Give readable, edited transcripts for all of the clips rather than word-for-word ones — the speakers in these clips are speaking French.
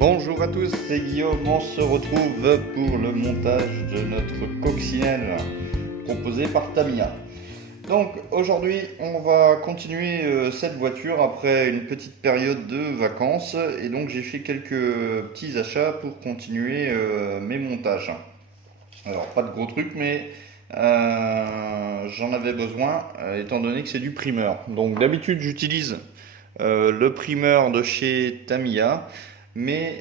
Bonjour à tous, c'est Guillaume, on se retrouve pour le montage de notre coccinelle proposé par Tamiya. Donc aujourd'hui on va continuer cette voiture après une petite période de vacances et donc j'ai fait quelques petits achats pour continuer mes montages. Alors pas de gros trucs mais j'en avais besoin étant donné que c'est du primeur. Donc d'habitude j'utilise le primeur de chez Tamiya, mais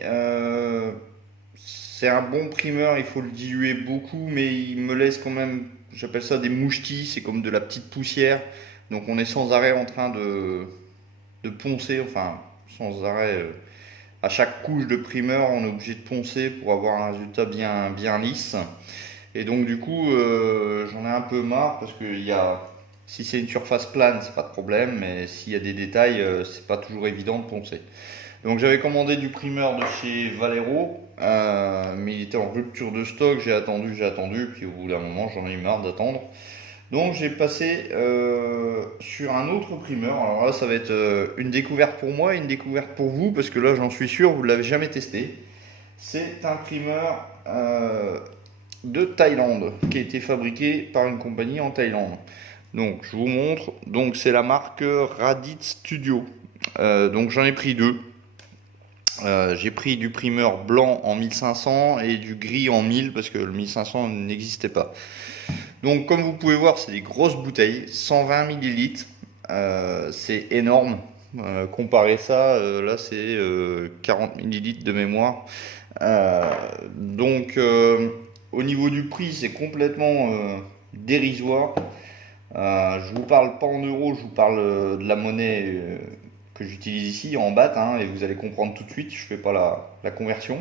c'est un bon primeur, il faut le diluer beaucoup, mais il me laisse quand même, j'appelle ça des mouchetis, c'est comme de la petite poussière, donc on est sans arrêt en train de poncer, enfin sans arrêt, à chaque couche de primeur on est obligé de poncer pour avoir un résultat bien lisse, et donc du coup j'en ai un peu marre parce qu'il y a si c'est une surface plane, c'est pas de problème, mais s'il y a des détails, c'est pas toujours évident de poncer. Donc j'avais commandé du primeur de chez Valero, mais il était en rupture de stock, j'ai attendu, puis au bout d'un moment j'en ai eu marre d'attendre. Donc j'ai passé sur un autre primeur. Alors là ça va être une découverte pour moi et une découverte pour vous, parce que là j'en suis sûr, vous ne l'avez jamais testé. C'est un primeur de Thaïlande, qui a été fabriqué par une compagnie en Thaïlande. Donc je vous montre, donc c'est la marque Raditz Studio. Donc j'en ai pris deux. J'ai pris du primeur blanc en 1500 et du gris en 1000 parce que le 1500 n'existait pas. Donc comme vous pouvez voir, c'est des grosses bouteilles, 120 millilitres, c'est énorme. Comparer ça, là c'est 40 millilitres de mémoire. Donc au niveau du prix, c'est complètement dérisoire. Je vous parle pas en euros, je vous parle de la monnaie que j'utilise ici en bahts, et vous allez comprendre tout de suite, je fais pas la conversion.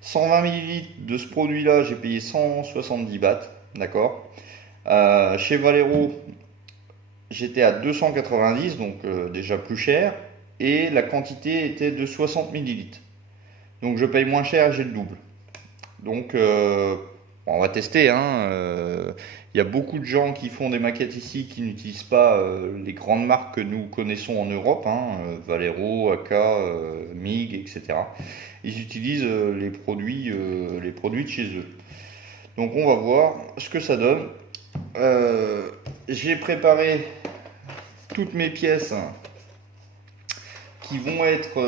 120 ml de ce produit là, j'ai payé 170 bahts, d'accord. Chez Valero, j'étais à 290, donc déjà plus cher, et la quantité était de 60 millilitres. Donc je paye moins cher et j'ai le double. Donc on va tester. Il y a beaucoup de gens qui font des maquettes ici qui n'utilisent pas les grandes marques que nous connaissons en Europe, Valero, AK, MIG, etc. Ils utilisent les produits de chez eux. Donc on va voir ce que ça donne. J'ai préparé toutes mes pièces qui vont être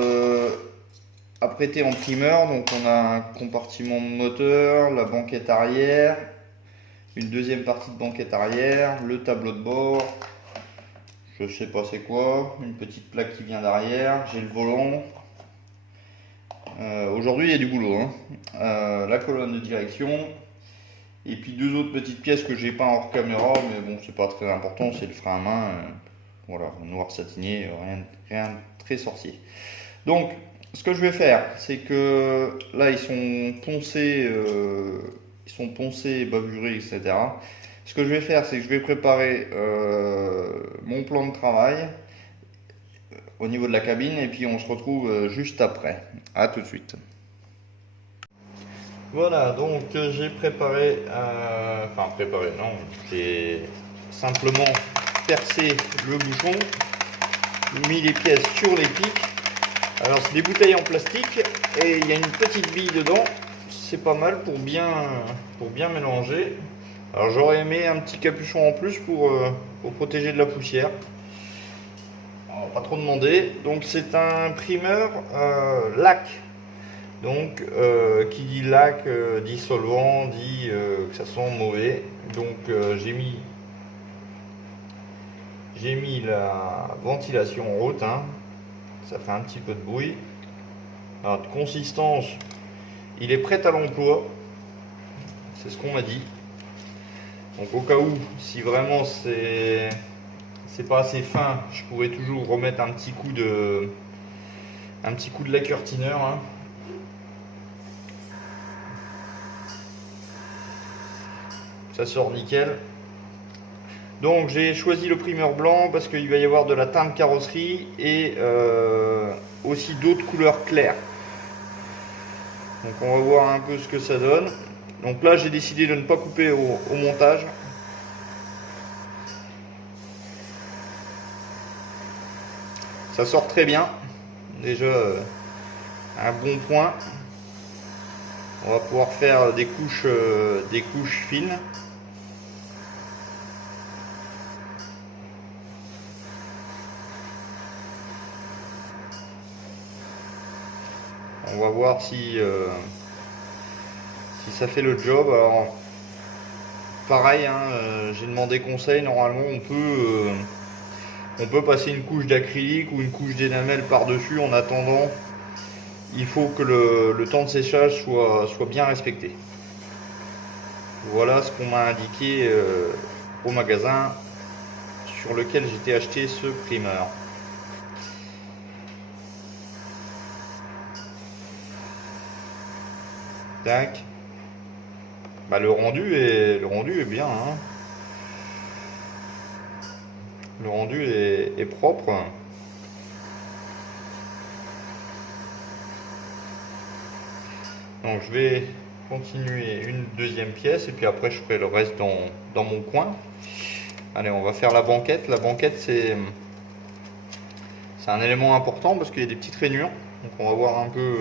apprêtées en primeur. Donc on a un compartiment moteur, la banquette arrière, une deuxième partie de banquette arrière, le tableau de bord, je sais pas c'est quoi, une petite plaque qui vient derrière, j'ai le volant. Aujourd'hui il y a du boulot, la colonne de direction, et puis deux autres petites pièces que j'ai pas hors caméra, mais bon c'est pas très important, c'est le frein à main, voilà, noir satiné, rien de très sorcier. Donc ce que je vais faire, c'est que là ils sont poncés, bavurés, etc. Ce que je vais faire, c'est que je vais préparer mon plan de travail au niveau de la cabine et puis on se retrouve juste après. A tout de suite. Voilà, donc j'ai préparé, non, j'ai simplement percé le bouchon, mis les pièces sur les pics. Alors c'est des bouteilles en plastique et il y a une petite bille dedans, c'est pas mal pour bien mélanger. Alors j'aurais aimé un petit capuchon en plus pour protéger de la poussière. On va pas trop demander. Donc c'est un primeur lac. Donc qui dit lac dit solvant, dit que ça sent mauvais. Donc j'ai mis la ventilation haute, ça fait un petit peu de bruit. Alors de consistance, il est prêt à l'emploi, c'est ce qu'on m'a dit. Donc au cas où, si vraiment c'est pas assez fin, je pourrais toujours remettre un petit coup de lacquer thinner. Ça sort nickel. Donc j'ai choisi le primeur blanc parce qu'il va y avoir de la teinte carrosserie et aussi d'autres couleurs claires. Donc on va voir un peu ce que ça donne. Donc là j'ai décidé de ne pas couper au montage. Ça sort très bien. Déjà un bon point. On va pouvoir faire des couches fines. On va voir si ça fait le job. Alors, pareil, hein, j'ai demandé conseil. Normalement, on peut passer une couche d'acrylique ou une couche d'énamel par-dessus. En attendant, il faut que le temps de séchage soit bien respecté. Voilà ce qu'on m'a indiqué au magasin sur lequel j'étais acheté ce primeur. Tac. Bah, le rendu est bien, hein. Le rendu est propre. Donc je vais continuer une deuxième pièce et puis après je ferai le reste dans mon coin. Allez, on va faire la banquette. La banquette, c'est un élément important parce qu'il y a des petites rainures. Donc on va voir un peu.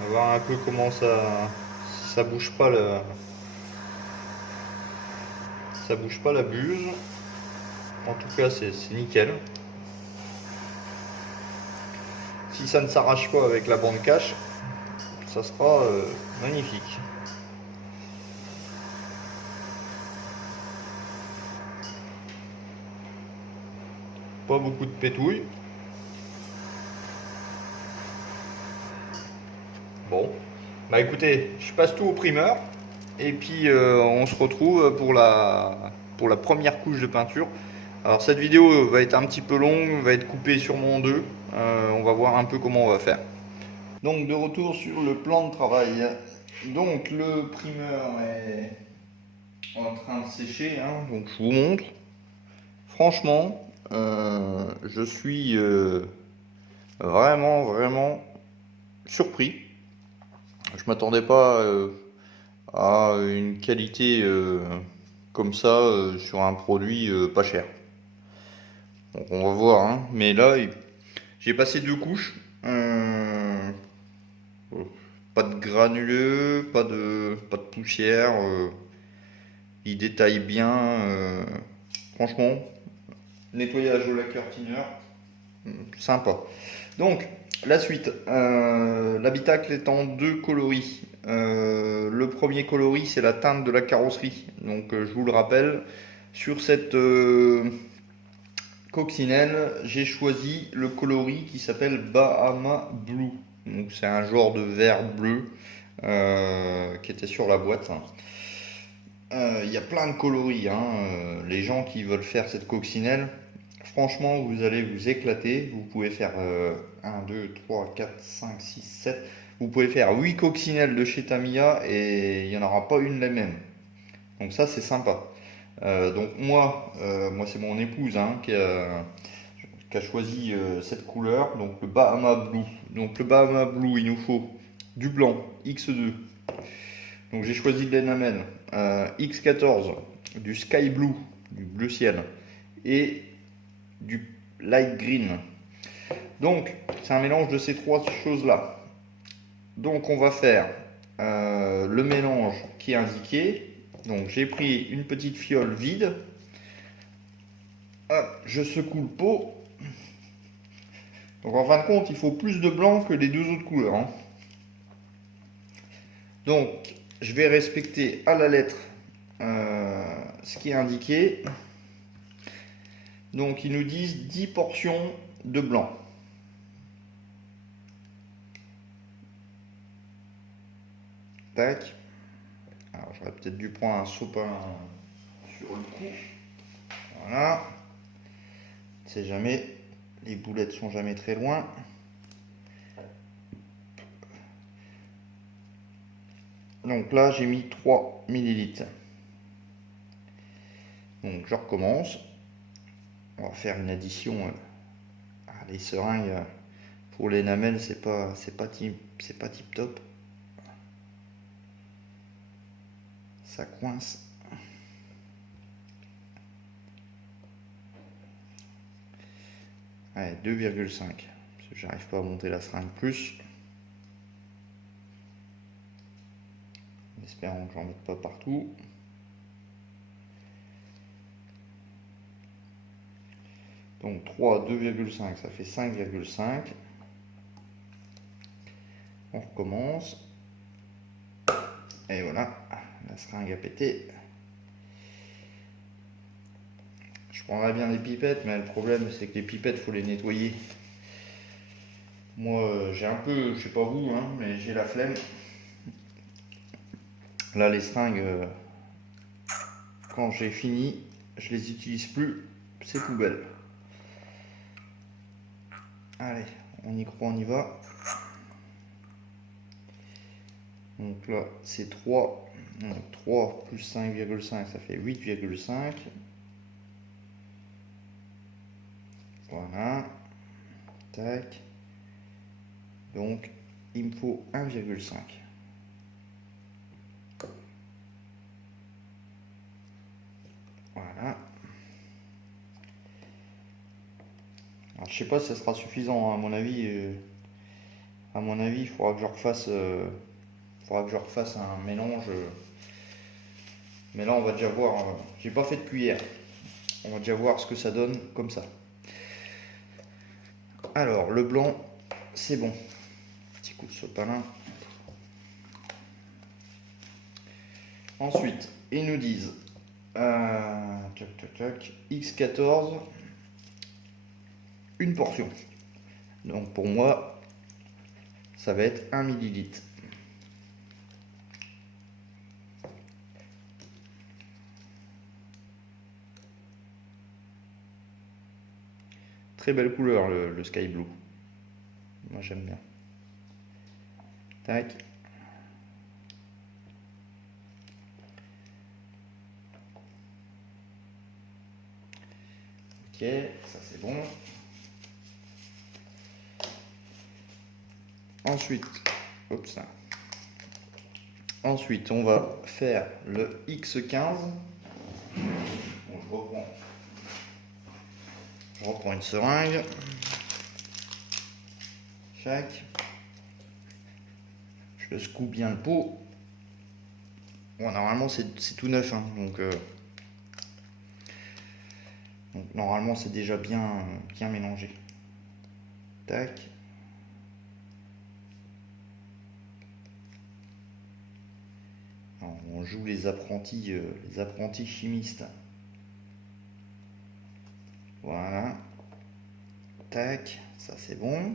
On va voir un peu comment si ça bouge pas ça bouge pas la buse. En tout cas, c'est nickel. Si ça ne s'arrache pas avec la bande cache, ça sera magnifique. Pas beaucoup de pétouille. Bon, bah écoutez, je passe tout au primeur et puis on se retrouve pour la première couche de peinture. Alors cette vidéo va être un petit peu longue, va être coupée sûrement en deux. On va voir un peu comment on va faire. Donc de retour sur le plan de travail. Donc le primeur est en train de sécher, hein, donc je vous montre. Franchement, je suis vraiment surpris. Je m'attendais pas à une qualité comme ça sur un produit pas cher. Donc on va voir, hein. Mais là, j'ai passé deux couches. Pas de granuleux, pas de poussière. Il détaille bien. Franchement, nettoyage au lacquer thinner, sympa. Donc, la suite. L'habitacle est en deux coloris. Le premier coloris, c'est la teinte de la carrosserie. Donc, je vous le rappelle, sur cette coccinelle, j'ai choisi le coloris qui s'appelle Bahama Blue. Donc, c'est un genre de vert bleu qui était sur la boîte. Il y a plein de coloris, hein. Les gens qui veulent faire cette coccinelle, franchement, vous allez vous éclater. Vous pouvez faire 1, 2, 3, 4, 5, 6, 7. Vous pouvez faire 8 coccinelles de chez Tamiya et il n'y en aura pas une la même. Donc ça, c'est sympa. Donc moi c'est mon épouse, hein, qui a choisi cette couleur. Donc le Bahama Blue. Donc le Bahama Blue, il nous faut du blanc X2. Donc j'ai choisi de l'enamel X14, du Sky Blue, du bleu ciel, et du Light Green. Donc c'est un mélange de ces trois choses-là. Donc on va faire le mélange qui est indiqué. Donc j'ai pris une petite fiole vide. Hop, je secoue le pot. Donc en fin de compte, il faut plus de blanc que les deux autres couleurs, hein. Donc je vais respecter à la lettre ce qui est indiqué. Donc ils nous disent 10 portions de blanc. Tac. Alors j'aurais peut-être dû prendre un sopalin sur le coup. Voilà. On ne sait jamais. Les boulettes sont jamais très loin. Donc là j'ai mis 3 ml. Donc je recommence. On va faire une addition. Les seringues pour l'énamel, c'est pas tip top. Ça coince. Allez, 2,5. Parce que j'arrive pas à monter la seringue plus. En espérant que j'en mette pas partout. Donc 3, 2,5, ça fait 5,5. On recommence. Et voilà, la seringue a pété. Je prendrais bien des pipettes, mais le problème c'est que les pipettes, faut les nettoyer. Moi j'ai un peu, je sais pas vous, hein, mais j'ai la flemme. Là les seringues, quand j'ai fini, je les utilise plus, c'est poubelle. Allez, on y croit, on y va. Donc là c'est 3. Donc 3 plus 5,5, ça fait 8,5. Voilà. Tac. Donc il me faut 1,5. Voilà. Alors, je sais pas si ça sera suffisant, hein, à mon avis. Il faudra que je refasse, un mélange. Mais là, on va déjà voir. J'ai pas fait de cuillère. On va déjà voir ce que ça donne comme ça. Alors, le blanc, c'est bon. Petit coup de sopalin. Ensuite, ils nous disent X14, une portion. Donc pour moi, ça va être 1 millilitre. Très belle couleur le Sky Blue. Moi j'aime bien. Tac. Ok, ça c'est bon. Ensuite, on va faire le X15. Bon, je reprends une seringue. Chaque. Je secoue bien le pot. Bon, normalement c'est tout neuf, hein, donc normalement c'est déjà bien mélangé. Tac. Alors, on joue les apprentis chimistes. Voilà. Tac, ça c'est bon.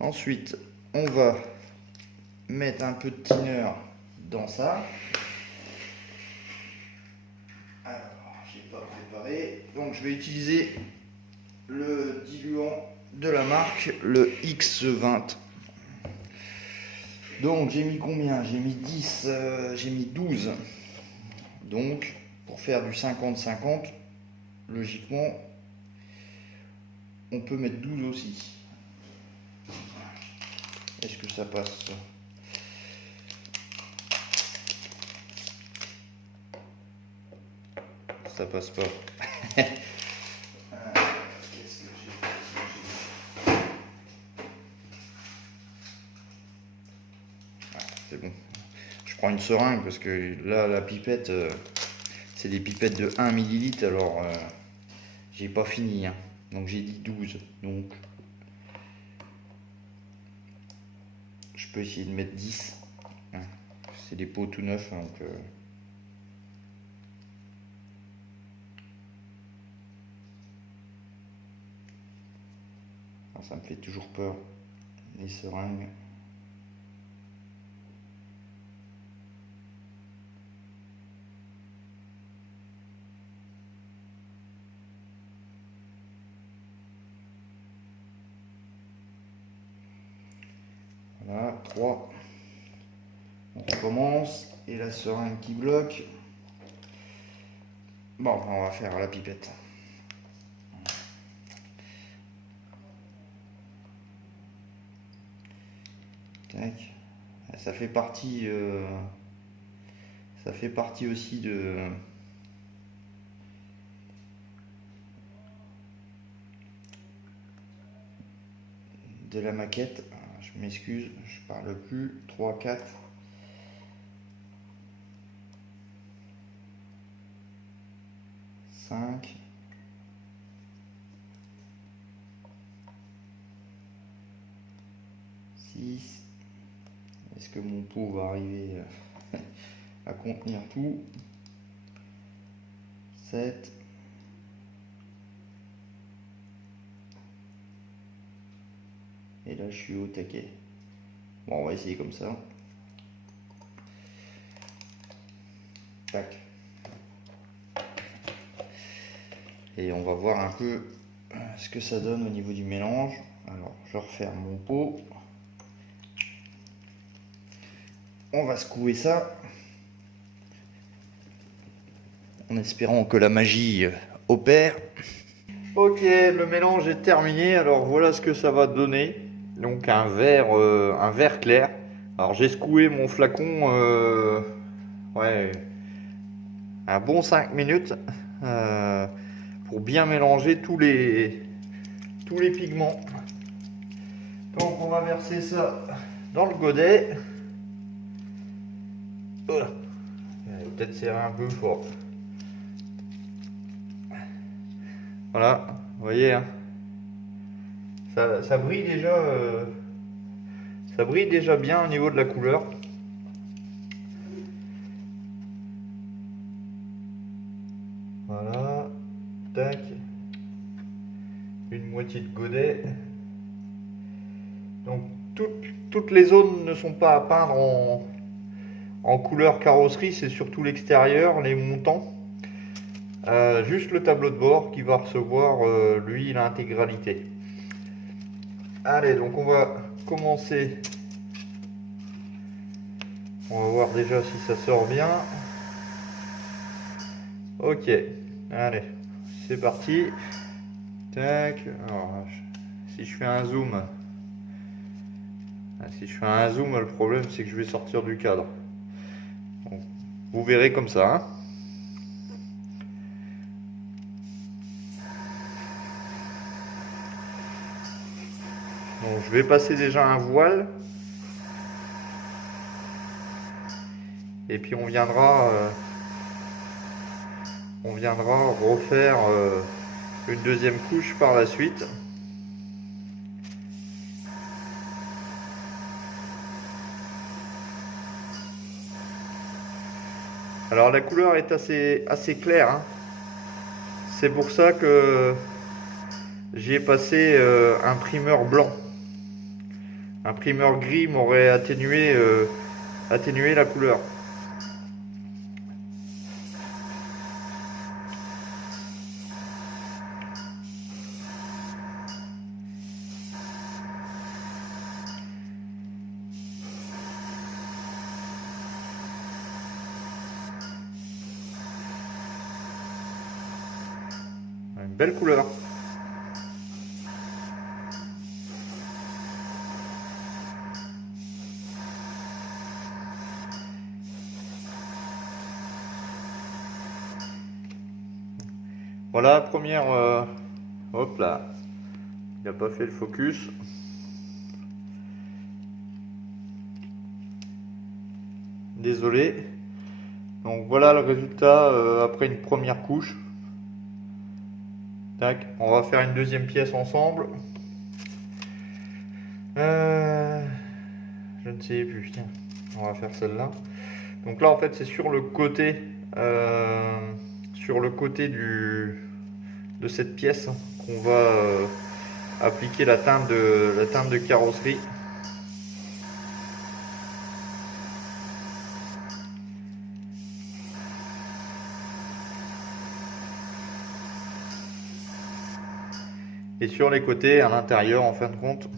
Ensuite, on va mettre un peu de thinner dans ça. Alors, j'ai pas préparé. Donc, je vais utiliser le diluant de la marque, le X20. Donc, j'ai mis combien? J'ai mis 10, j'ai mis 12. Donc, pour faire du 50-50, logiquement, on peut mettre 12 aussi. Est-ce que ça passe? Ça passe pas. Qu'est-ce que j'ai? C'est bon. Je prends une seringue parce que là, la pipette, c'est des pipettes de 1 millilitre. Alors, j'ai pas fini. Hein. Donc, j'ai dit 12. Donc, je peux essayer de mettre 10. Hein. C'est des pots tout neufs. Donc, ça me fait toujours peur, les seringues. Voilà, 3. On recommence. Et la seringue qui bloque. Bon, on va faire la pipette. Tac. Ça fait partie aussi de de la maquette. Je m'excuse, je parle plus. 3, 4. 5. 6. Est-ce que mon pot va arriver à contenir tout? 7. Et là, je suis au taquet. Bon, on va essayer comme ça. Tac. Et on va voir un peu ce que ça donne au niveau du mélange. Alors, je referme mon pot. On va secouer ça. En espérant que la magie opère. Ok, le mélange est terminé. Alors voilà ce que ça va donner. Donc un verre clair. Alors j'ai secoué mon flacon ouais, un bon 5 minutes pour bien mélanger tous les pigments. Donc on va verser ça dans le godet. Peut-être serrer un peu fort. Voilà, vous voyez, hein, ça brille déjà, ça brille déjà bien au niveau de la couleur. Voilà, tac, une moitié de godet. Donc toutes les zones ne sont pas à peindre en couleur carrosserie, c'est surtout l'extérieur, les montants. Juste le tableau de bord qui va recevoir lui l'intégralité. Allez, donc on va commencer. On va voir déjà si ça sort bien. Ok, allez, c'est parti. Tac. Alors, si je fais un zoom, le problème c'est que je vais sortir du cadre. Donc, vous verrez comme ça. Hein. Donc, je vais passer déjà un voile. Et puis on viendra refaire une deuxième couche par la suite. Alors la couleur est assez claire. Hein. C'est pour ça que j'ai passé un primeur blanc. Un primeur gris m'aurait atténué la couleur. Une belle couleur. Voilà, première... hop là. Il n'a pas fait le focus. Désolé. Donc voilà le résultat après une première couche. Tac, on va faire une deuxième pièce ensemble. Je ne sais plus, tiens. On va faire celle-là. Donc là en fait c'est sur le côté de cette pièce qu'on va appliquer la teinte de carrosserie. Et sur les côtés, à l'intérieur en fin de compte.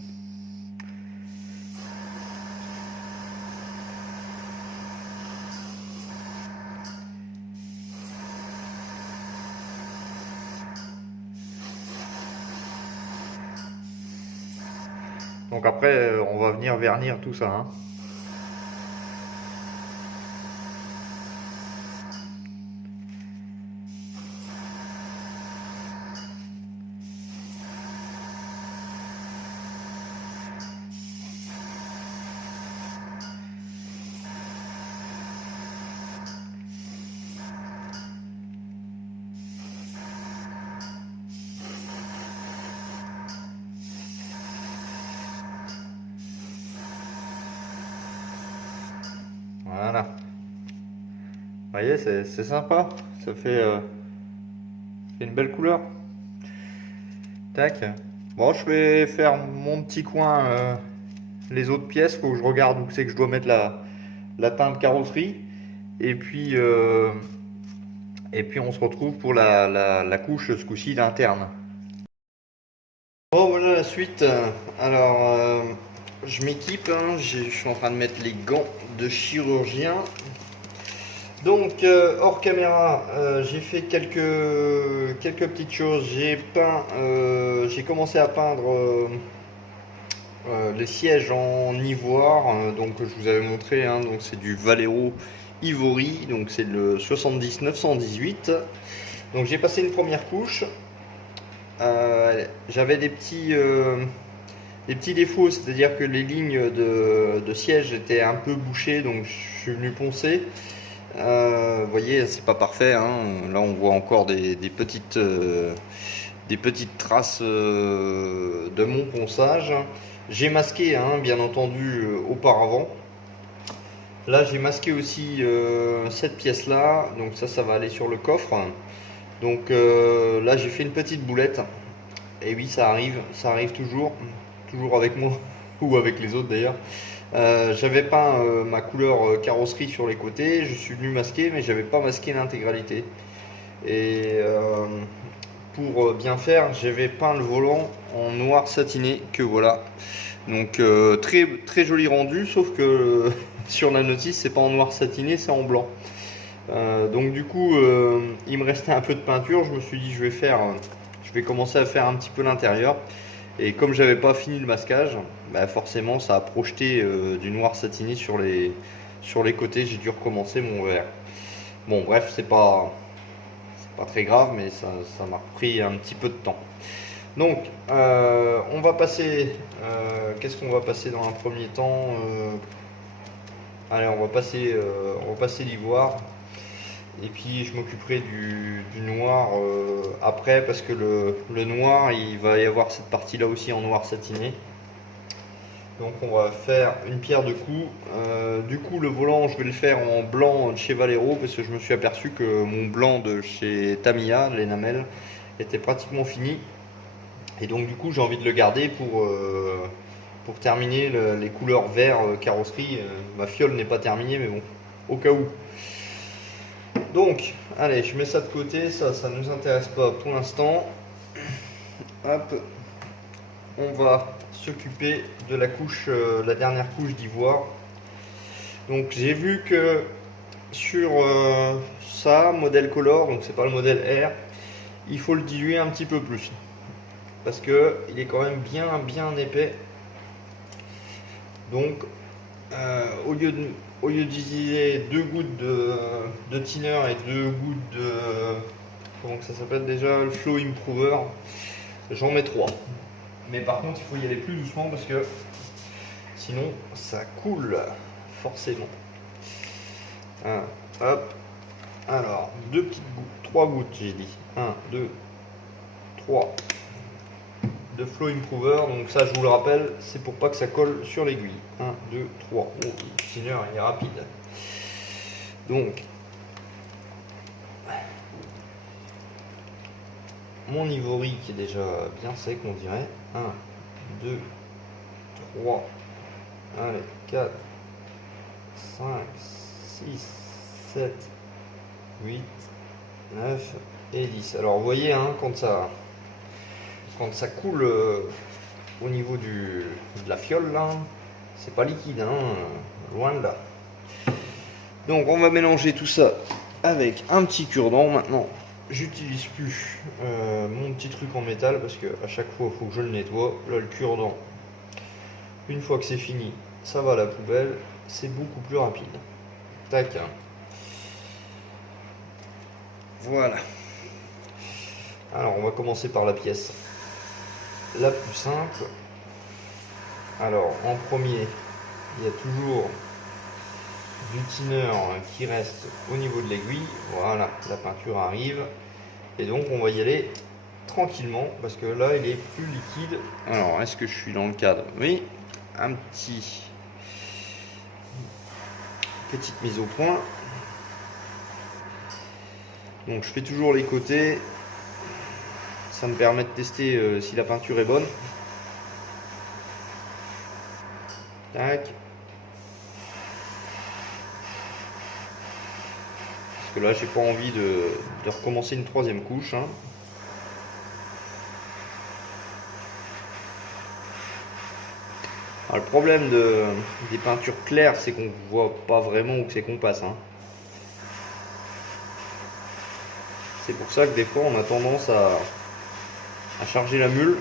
Donc après, on va venir vernir tout ça. Hein. voyez, c'est sympa. Ça fait une belle couleur. Tac. Bon, je vais faire mon petit coin. Les autres pièces, faut que je regarde où c'est que je dois mettre la teinte carrosserie. Et puis on se retrouve pour la couche, ce coup-ci, d'interne. Bon, voilà la suite. Alors, je m'équipe, hein. Je suis en train de mettre les gants de chirurgien. Donc, hors caméra, j'ai fait quelques petites choses. J'ai commencé à peindre les sièges en ivoire. Donc, je vous avais montré, hein, donc c'est du Valero Ivory, donc c'est le 70 918. Donc, j'ai passé une première couche. J'avais des petits défauts, c'est-à-dire que les lignes de siège étaient un peu bouchées, donc je suis venu poncer. Vous voyez, c'est pas parfait, hein. Là on voit encore des petites traces de mon ponçage. J'ai masqué, hein, bien entendu, auparavant. Là j'ai masqué aussi cette pièce là, donc ça va aller sur le coffre. Donc là j'ai fait une petite boulette. Et oui, ça arrive toujours avec moi ou avec les autres d'ailleurs. J'avais peint ma couleur carrosserie sur les côtés, je suis venu masquer, mais j'avais pas masqué l'intégralité. Et pour bien faire, j'avais peint le volant en noir satiné, que voilà. Donc très très joli rendu, sauf que sur la notice c'est pas en noir satiné, c'est en blanc. Donc du coup, il me restait un peu de peinture. Je me suis dit je vais commencer à faire un petit peu l'intérieur. Et comme j'avais pas fini le masquage, bah forcément ça a projeté du noir satiné sur les côtés. J'ai dû recommencer mon verre. Bon bref, c'est pas très grave, mais ça m'a pris un petit peu de temps. Donc on va passer. Qu'est-ce qu'on va passer dans un premier temps? Allez, on va passer l'ivoire. Et puis je m'occuperai du noir après, parce que le noir, il va y avoir cette partie là aussi en noir satiné. Donc on va faire une pierre de coups. Du coup le volant, je vais le faire en blanc de chez Valero, parce que je me suis aperçu que mon blanc de chez Tamiya, l'Enamel, était pratiquement fini. Et donc du coup j'ai envie de le garder pour terminer les couleurs vert carrosserie. Ma fiole n'est pas terminée, mais bon, au cas où. Donc, allez, je mets ça de côté, ça ne nous intéresse pas pour l'instant. Hop, on va s'occuper de la couche, la dernière couche d'ivoire. Donc, j'ai vu que sur ça, modèle Color, donc c'est pas le modèle R, il faut le diluer un petit peu plus, parce que il est quand même bien épais. Donc, au lieu d'utiliser 2 gouttes de thinner et 2 gouttes de, comment que ça s'appelle déjà, le Flow Improver, j'en mets 3. Mais par contre, il faut y aller plus doucement, parce que sinon ça coule forcément. Hop. Alors, 2 petites gouttes, 3 gouttes j'ai dit. 1, 2, 3 de Flow Improver. Donc ça, je vous le rappelle, c'est pour pas que ça colle sur l'aiguille. 1, 2, 3. Oh, le thinner il est rapide. Donc mon ivory qui est déjà bien sec, on dirait. 1, 2, 3, allez, 4, 5, 6, 7, 8, 9 et 10. Alors vous voyez, hein, quand ça coule au niveau de la fiole là, c'est pas liquide, hein, loin de là. Donc on va mélanger tout ça avec un petit cure-dent. Maintenant j'utilise plus mon petit truc en métal, parce que à chaque fois il faut que je le nettoie. Là, le cure-dent, une fois que c'est fini, ça va à la poubelle, c'est beaucoup plus rapide. Tac. Voilà. Alors on va commencer par la pièce la plus simple. Alors en premier, il y a toujours du thinner qui reste au niveau de l'aiguille. Voilà, la peinture arrive. Et donc on va y aller tranquillement, parce que là il est plus liquide. Alors est-ce que je suis dans le cadre? Oui. Un petite mise au point. Donc je fais toujours les côtés. Ça me permet de tester si la peinture est bonne. Tac. Parce que là, j'ai pas envie de recommencer une troisième couche. Hein. Alors, le problème des peintures claires, c'est qu'on voit pas vraiment où c'est qu'on passe. Hein. C'est pour ça que des fois, on a tendance à charger la mule.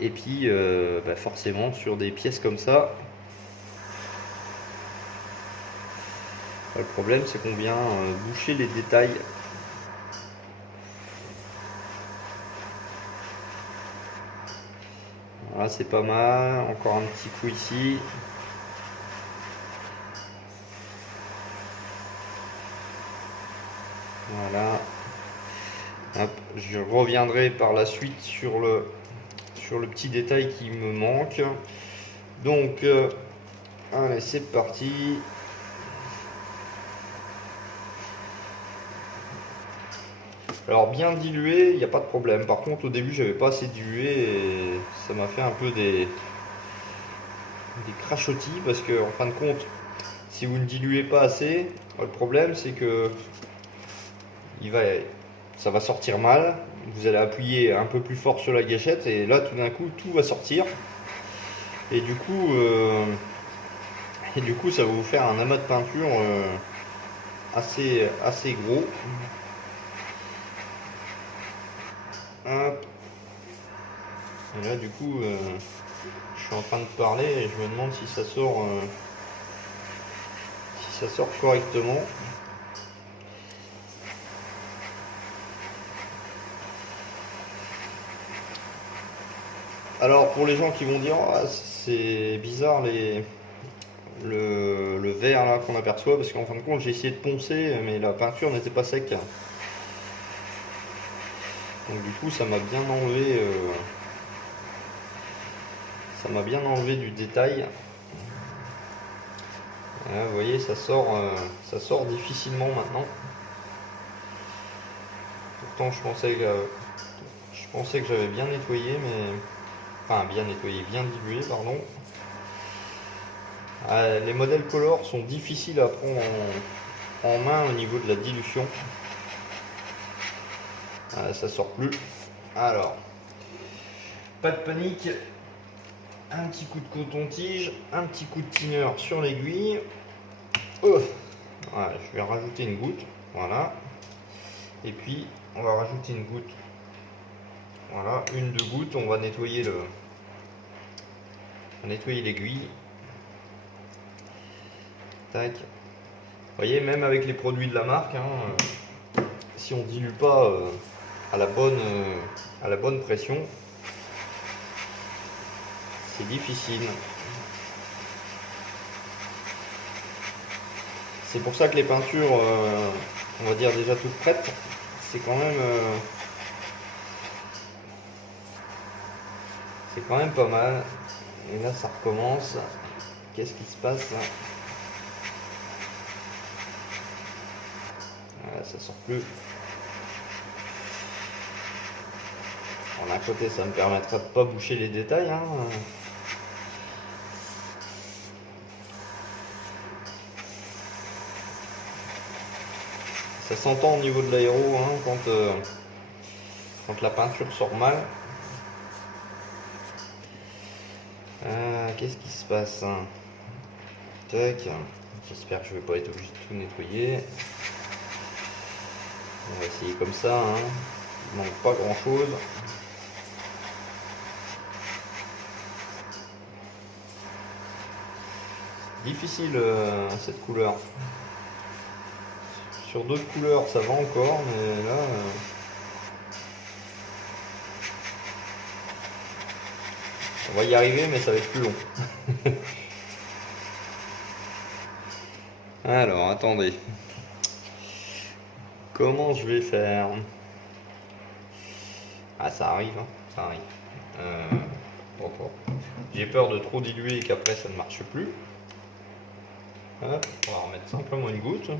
Et puis, forcément, sur des pièces comme ça, le problème, c'est qu'on vient boucher les détails. Voilà, c'est pas mal. Encore un petit coup ici. Voilà. Hop, je reviendrai par la suite sur le petit détail qui me manque. Donc, allez, c'est parti. Alors, bien dilué, il n'y a pas de problème. Par contre, au début, j'avais pas assez dilué et ça m'a fait un peu des crachotis parce que, en fin de compte, si vous ne diluez pas assez, le problème c'est que ça va sortir mal. Vous allez appuyer un peu plus fort sur la gâchette et là, tout d'un coup, tout va sortir. Et du coup, ça va vous faire un amas de peinture assez gros. Hop. Et là, du coup, je suis en train de parler et je me demande si ça sort correctement. Alors, pour les gens qui vont dire ah, c'est bizarre le verre là qu'on aperçoit, parce qu'en fin de compte, j'ai essayé de poncer, mais la peinture n'était pas sec. Donc du coup, ça m'a bien enlevé du détail. Là, vous voyez, ça sort difficilement maintenant. Pourtant, je pensais que j'avais bien nettoyé, mais enfin bien nettoyé, bien dilué, pardon. Les modèles color sont difficiles à prendre en main au niveau de la dilution. Ça sort plus. Alors, pas de panique. Un petit coup de coton-tige, un petit coup de thinner sur l'aiguille. Voilà, je vais rajouter une goutte. Voilà. Et puis, on va rajouter une goutte. Voilà, une, deux gouttes. On va nettoyer l'aiguille. Tac. Vous voyez, même avec les produits de la marque, hein, si on dilue pas à la bonne pression, c'est difficile. C'est pour ça que les peintures, on va dire déjà toutes prêtes, c'est quand même pas mal. Et là, ça recommence. Qu'est-ce qui se passe là? Ça sort plus. D'un côté, ça me permettra de pas boucher les détails. Hein. Ça s'entend au niveau de l'aéro hein, quand la peinture sort mal. Qu'est-ce qui se passe hein? Tac. J'espère que je vais pas être obligé de tout nettoyer. On va essayer comme ça. Hein. Il manque pas grand chose. Difficile cette couleur. Sur d'autres couleurs ça va encore, mais là on va y arriver, mais ça va être plus long. Alors attendez, comment je vais faire? Ah ça arrive, hein, ça arrive. J'ai peur de trop diluer et qu'après ça ne marche plus. Hop, on va remettre simplement une goutte.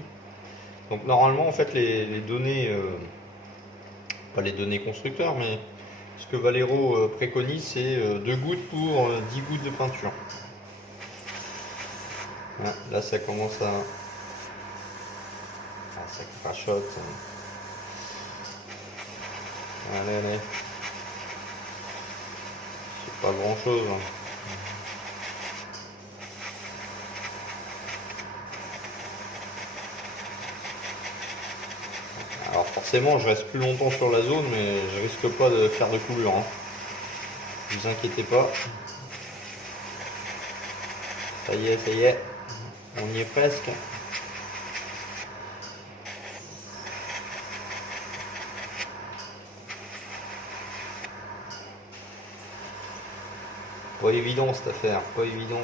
Donc normalement en fait les données, pas les données constructeurs, mais ce que Valero préconise, c'est 2 gouttes pour 10 gouttes de peinture. Voilà, là ça commence à... Ah, ça crachote. Allez, allez. C'est pas grand chose. Alors forcément je reste plus longtemps sur la zone, mais je risque pas de faire de coulure. Ne vous inquiétez pas. Ça y est, on y est presque. Pas évident cette affaire, pas évident.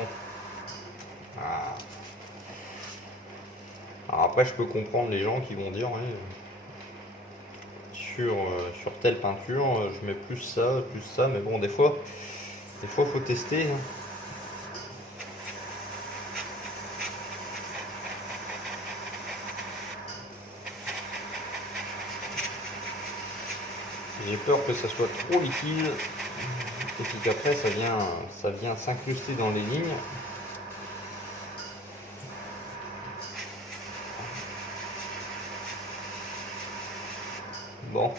Ah. Alors après je peux comprendre les gens qui vont dire ouais, sur telle peinture je mets plus ça, mais bon des fois faut tester. J'ai peur que ça soit trop liquide et puis qu'après ça vient s'incruster dans les lignes. Bon.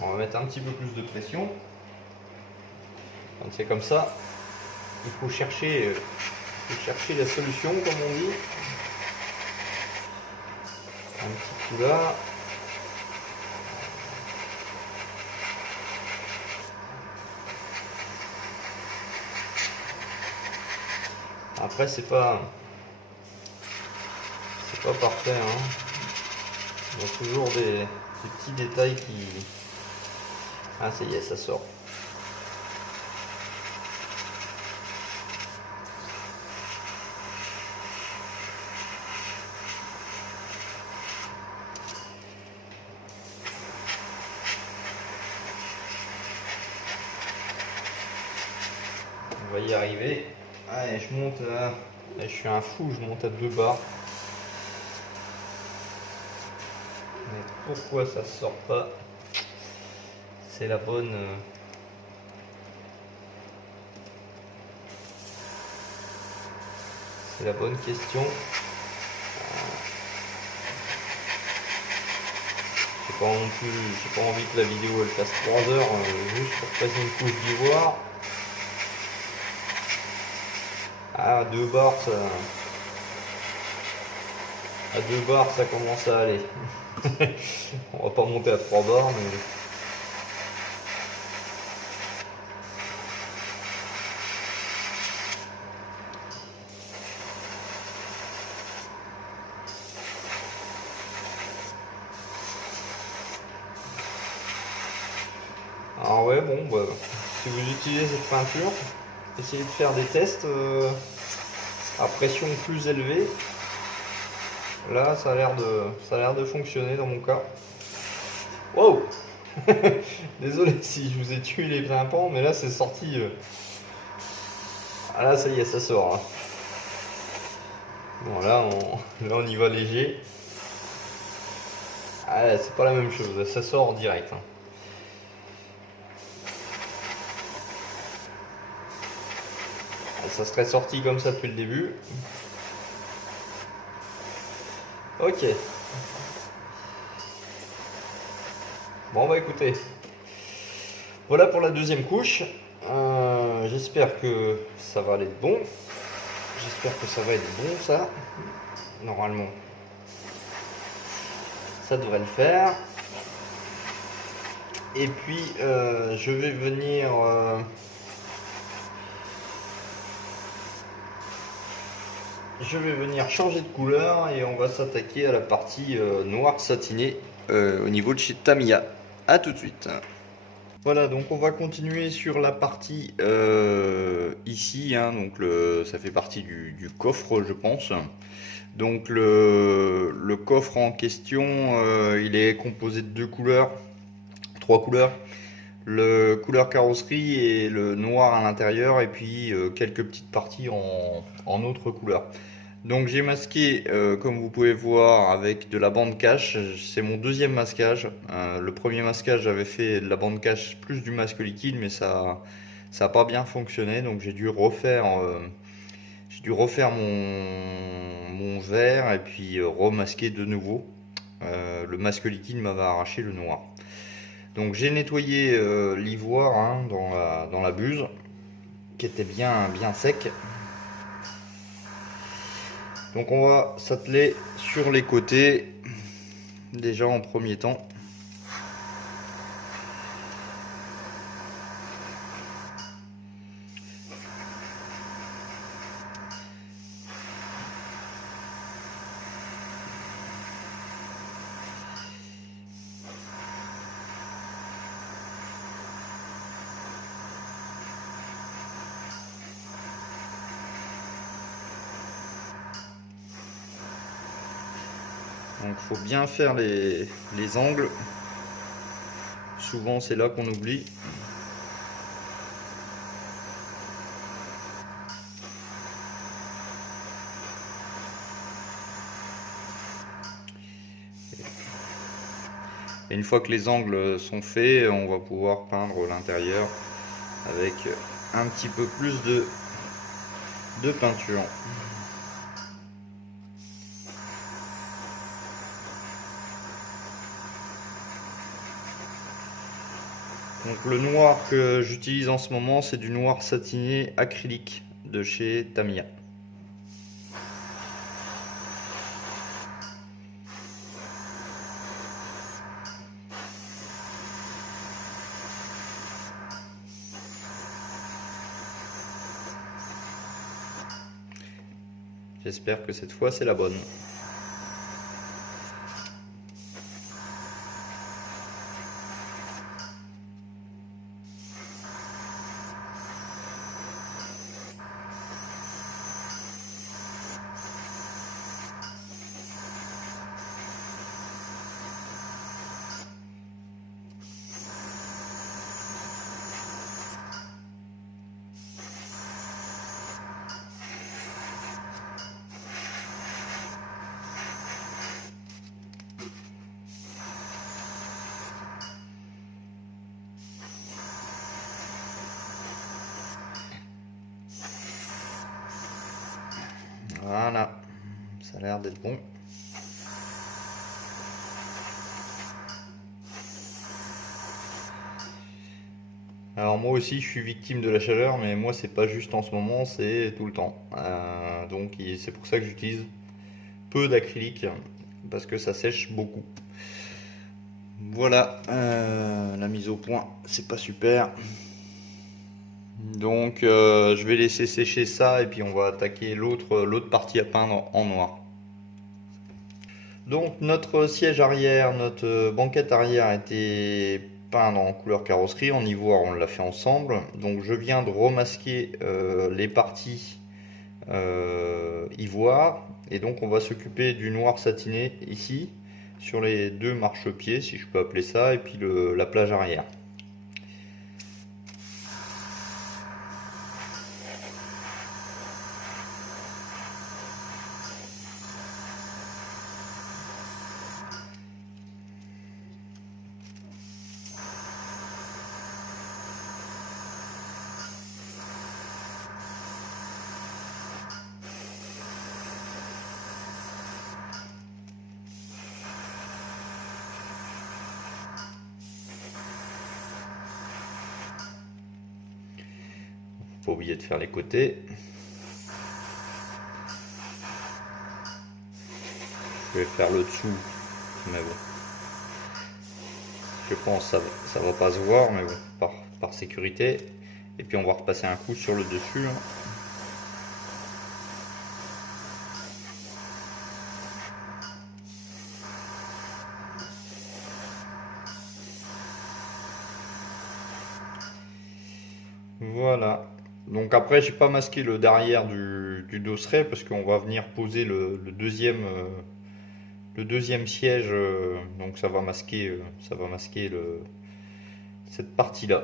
On va mettre un petit peu plus de pression. Quand c'est comme ça, il faut chercher la solution, comme on dit. Un petit coup là. Après c'est pas parfait, hein. Il y a toujours des petits détails qui... Ah ça y est, ça sort. On va y arriver. Allez, je monte à... Je suis un fou, je monte à 2 bars. Mais pourquoi ça sort pas? C'est la bonne... C'est la bonne question. J'ai pas envie que la vidéo elle fasse 3 heures juste pour passer une couche d'ivoire. Ah, 2 bars ça... À 2 bars ça commence à aller. On va pas monter à 3 bars, mais... Alors ouais, bon, bah, si vous utilisez cette peinture, essayez de faire des tests à pression plus élevée. Là, ça a l'air de fonctionner dans mon cas. Wow. Désolé si je vous ai tué les tympans, mais là c'est sorti. Ah là, ça y est, ça sort. Hein. Bon, là on y va léger. Ah, c'est pas la même chose, ça sort direct. Hein. Ça serait sorti comme ça depuis le début. Ok. Bon bah écoutez, voilà pour la deuxième couche. J'espère que ça va aller de bon. J'espère que ça va être bon ça. Normalement, ça devrait le faire. Et puis je vais venir... changer de couleur et on va s'attaquer à la partie noire satinée au niveau de chez Tamiya. A tout de suite. Voilà, donc on va continuer sur la partie ici, hein, donc ça fait partie du coffre, je pense. Donc le coffre en question, il est composé de 2 couleurs, 3 couleurs. le couleur carrosserie et le noir à l'intérieur, et puis quelques petites parties en autre couleur. Donc j'ai masqué, comme vous pouvez voir, avec de la bande cache. C'est mon deuxième masquage. Le premier masquage, j'avais fait de la bande cache plus du masque liquide, mais ça a pas bien fonctionné, donc j'ai dû refaire mon verre et puis remasquer de nouveau. Le masque liquide m'avait arraché le noir. Donc j'ai nettoyé l'ivoire, hein, dans la buse, qui était bien sec. Donc on va s'atteler sur les côtés, déjà en premier temps. Donc il faut bien faire les angles. Souvent c'est là qu'on oublie. Et une fois que les angles sont faits, on va pouvoir peindre l'intérieur avec un petit peu plus de peinture. Donc le noir que j'utilise en ce moment, c'est du noir satiné acrylique de chez Tamiya. J'espère que cette fois c'est la bonne. Voilà, ça a l'air d'être bon. Alors moi aussi je suis victime de la chaleur, mais moi c'est pas juste en ce moment, c'est tout le temps. Donc c'est pour ça que j'utilise peu d'acrylique, parce que ça sèche beaucoup. Voilà, la mise au point, c'est pas super. Donc je vais laisser sécher ça et puis on va attaquer l'autre partie à peindre en noir. Donc notre siège arrière, notre banquette arrière a été peinte en couleur carrosserie, en ivoire on l'a fait ensemble. Donc je viens de remasquer les parties ivoire, et donc on va s'occuper du noir satiné ici sur les deux marchepieds, si je peux appeler ça, et puis la plage arrière. Pas oublier de faire les côtés. Je vais faire le dessous, mais bon, je pense que ça va pas se voir, mais bon, par sécurité. Et puis on va repasser un coup sur le dessus. Voilà. Donc après j'ai pas masqué le derrière du dosseret parce qu'on va venir poser le deuxième siège, donc ça va masquer cette partie-là.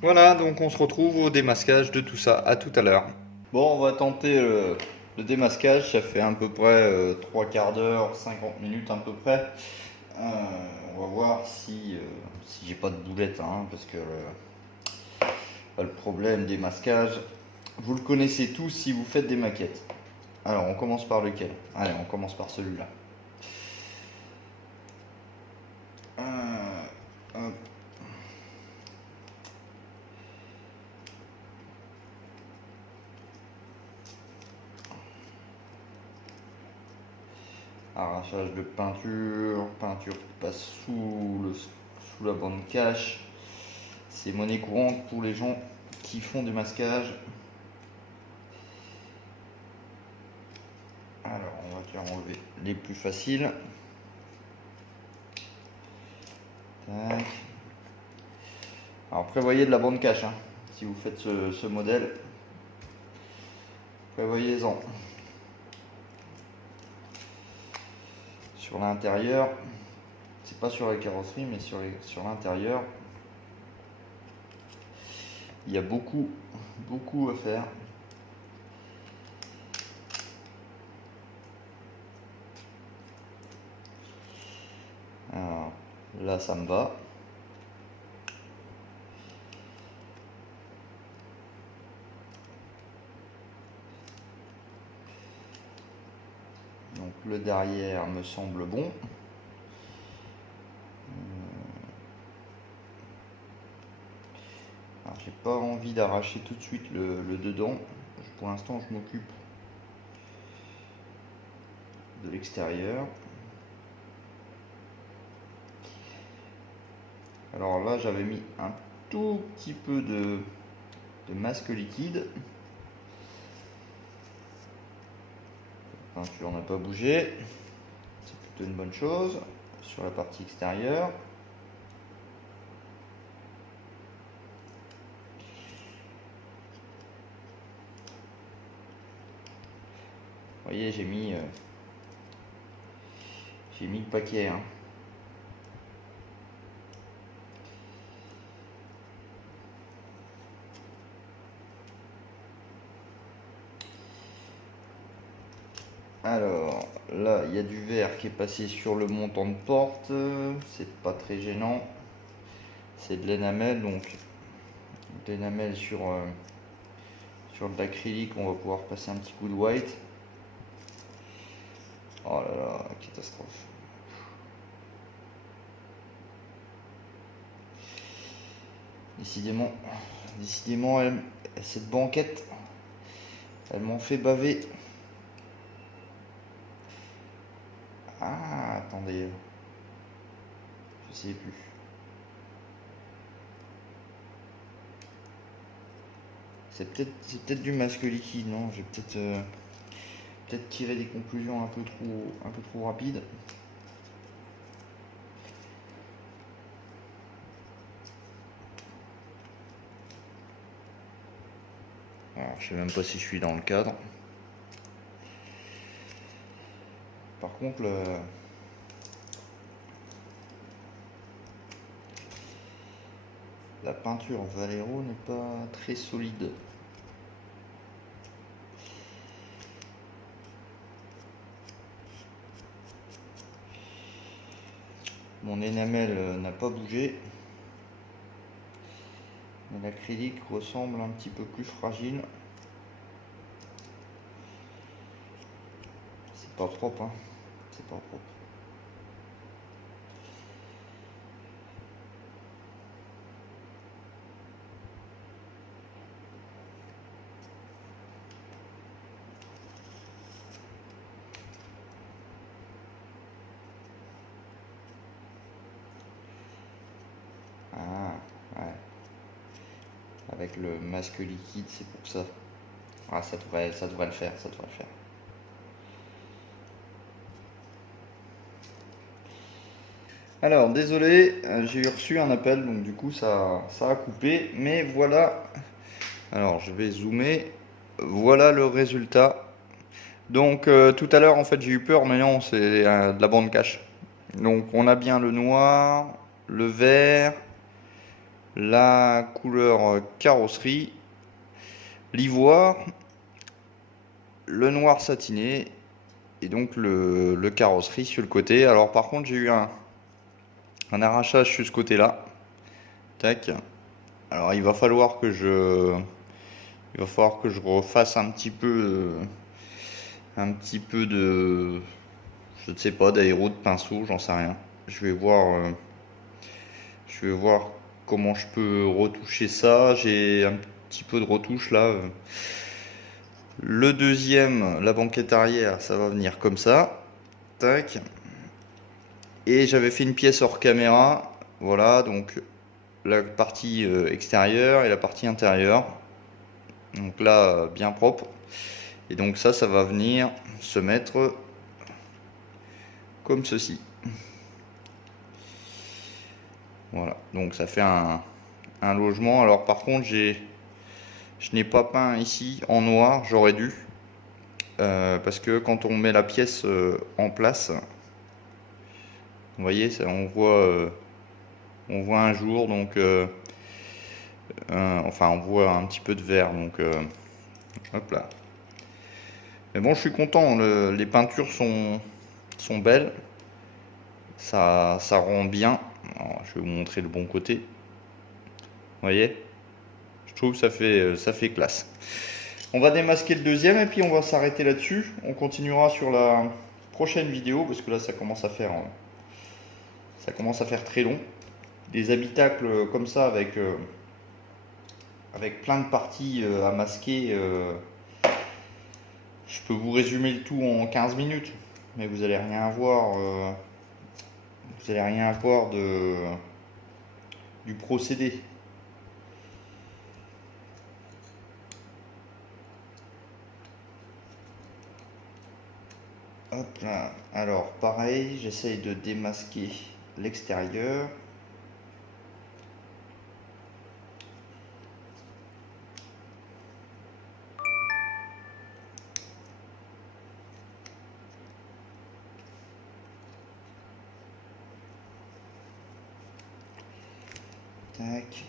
Voilà, donc on se retrouve au démasquage de tout ça. À tout à l'heure. Bon, on va tenter le démasquage. Ça fait à peu près 3 quarts d'heure, 50 minutes à peu près. On va voir si j'ai pas de boulette, hein, parce que le problème des masquages, vous le connaissez tous si vous faites des maquettes. Alors, on commence par lequel? Allez, on commence par celui-là. Hop. Arrachage de peinture qui passe sous la bande cache. C'est monnaie courante pour les gens qui font du masquage. Alors, on va déjà enlever les plus faciles. Tac. Alors, prévoyez de la bande cache, hein, si vous faites ce modèle. Prévoyez-en. Sur l'intérieur, c'est pas sur la carrosserie, mais sur l'intérieur, il y a beaucoup à faire. Alors, là, ça me va. Donc le derrière me semble bon. Alors j'ai pas envie d'arracher tout de suite le dedans. Pour l'instant je m'occupe de l'extérieur. Alors là j'avais mis un tout petit peu de masque liquide. La peinture n'a pas bougé, c'est plutôt une bonne chose. Sur la partie extérieure, vous voyez, j'ai mis le paquet, hein. Alors là, il y a du verre qui est passé sur le montant de porte, c'est pas très gênant. C'est de l'énamel, donc de l'énamel sur de l'acrylique, on va pouvoir passer un petit coup de white. Oh là là, catastrophe. Décidément, cette banquette, elle m'en fait baver. Ah, attendez. Je sais plus. C'est peut-être du masque liquide, non? J'ai peut-être tiré des conclusions un peu trop rapides. Alors, je sais même pas si je suis dans le cadre. Par contre, la peinture Valero n'est pas très solide. Mon énamel n'a pas bougé, mais l'acrylique ressemble un petit peu plus fragile. C'est pas propre, hein. C'est pas propre. Avec le masque liquide, c'est pour ça. Ah, ça devrait le faire, ça devrait le faire. Alors désolé, j'ai reçu un appel, donc du coup ça a coupé, mais voilà. Alors je vais zoomer. Voilà le résultat. Donc tout à l'heure en fait j'ai eu peur, mais non, c'est de la bande cache. Donc on a bien le noir, le vert, la couleur carrosserie, l'ivoire, le noir satiné et donc le carrosserie sur le côté. Alors par contre j'ai eu un arrachage sur ce côté là. Tac. Alors il va falloir que je refasse un petit peu de, je ne sais pas, d'aéro, de pinceau, j'en sais rien. Je vais voir comment je peux retoucher ça. J'ai un petit peu de retouche là. Le deuxième, la banquette arrière, ça va venir comme ça. Tac. Et j'avais fait une pièce hors caméra. Voilà, donc la partie extérieure et la partie intérieure. Donc là, bien propre. Et donc ça va venir se mettre comme ceci. Voilà, donc ça fait un logement. Alors par contre, je n'ai pas peint ici en noir, j'aurais dû. Parce que quand on met la pièce en place, vous voyez, ça, on voit un jour, donc enfin on voit un petit peu de vert, donc hop là. Mais bon, je suis content, les peintures sont belles, ça rend bien. Alors, je vais vous montrer le bon côté. Vous voyez, je trouve que ça fait classe. On va démasquer le deuxième et puis on va s'arrêter là-dessus. On continuera sur la prochaine vidéo parce que là ça commence à faire très long. Des habitacles comme ça avec plein de parties à masquer. Je peux vous résumer le tout en 15 minutes, mais vous allez rien voir. Vous allez rien voir du procédé. Hop là. Alors pareil, j'essaye de démasquer l'extérieur. Tac.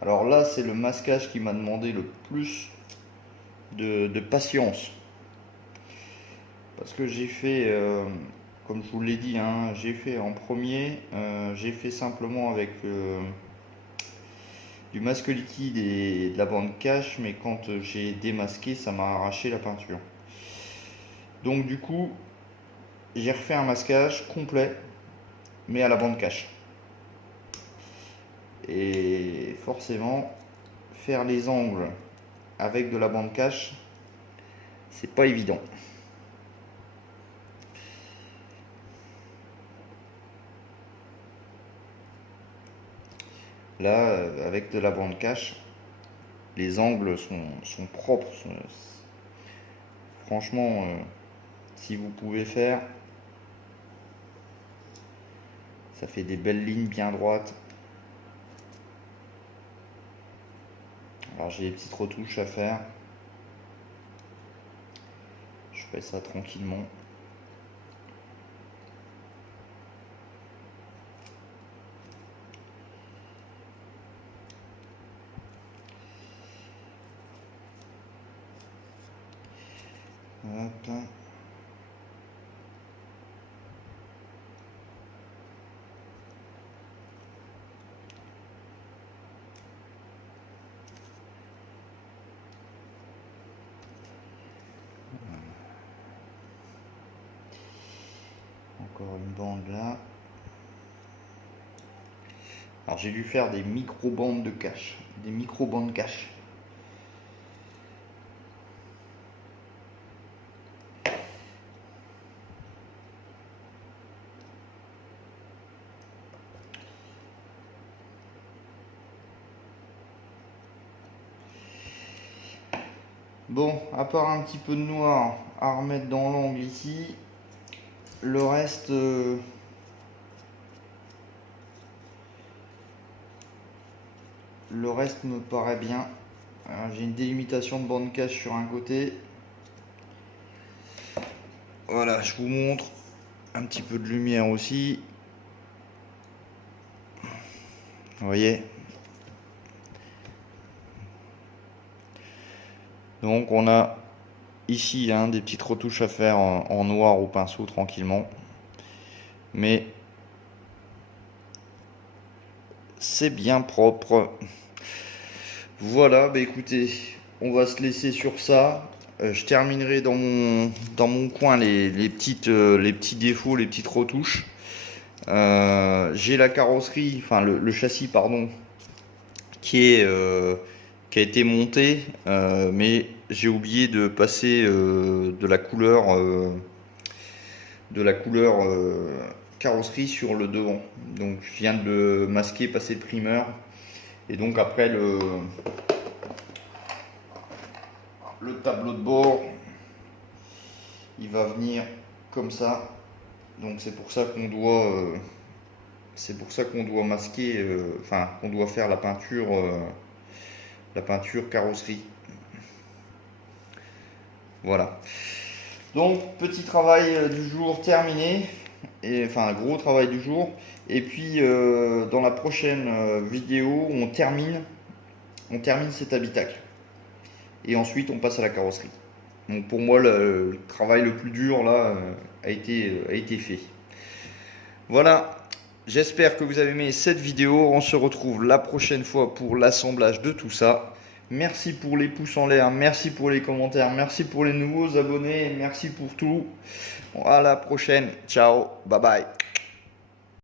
Alors là, c'est le masquage qui m'a demandé le plus de patience. Parce que j'ai fait, comme je vous l'ai dit, hein, j'ai fait en premier, j'ai fait simplement avec du masque liquide et de la bande cache, mais quand j'ai démasqué, ça m'a arraché la peinture. Donc du coup, j'ai refait un masquage complet, mais à la bande cache. Et forcément, faire les angles avec de la bande cache, c'est pas évident. Là, avec de la bande cache, les angles sont propres. Franchement, si vous pouvez faire, ça fait des belles lignes bien droites. Alors j'ai des petites retouches à faire. Je fais ça tranquillement. Hop. Encore une bande là. Alors j'ai dû faire des micro-bandes de cache. Des micro-bandes cache. Bon, à part un petit peu de noir à remettre dans l'angle ici, le reste Le reste me paraît bien. J'ai une délimitation de bande cache sur un côté. Voilà, je vous montre un petit peu de lumière aussi. Vous voyez. Donc on a ici des petites retouches à faire en noir au pinceau tranquillement. Mais c'est bien propre. Voilà, bah écoutez, on va se laisser sur ça. Je terminerai dans mon coin les petits défauts, les petites retouches. J'ai la carrosserie, enfin le châssis pardon, qui a été monté, mais j'ai oublié de passer de la couleur carrosserie sur le devant. Donc je viens de le masquer, passer le primeur, et donc après le tableau de bord il va venir comme ça. Donc c'est pour ça qu'on doit masquer, enfin qu'on doit faire la peinture carrosserie. Voilà. Donc petit travail du jour terminé, et enfin gros travail du jour. Et puis dans la prochaine vidéo on termine cet habitacle et ensuite on passe à la carrosserie. Donc pour moi le travail le plus dur là a été fait. Voilà, j'espère que vous avez aimé cette vidéo. On se retrouve la prochaine fois pour l'assemblage de tout ça. Merci pour les pouces en l'air, merci pour les commentaires, merci pour les nouveaux abonnés, merci pour tout. À la prochaine, ciao, bye bye.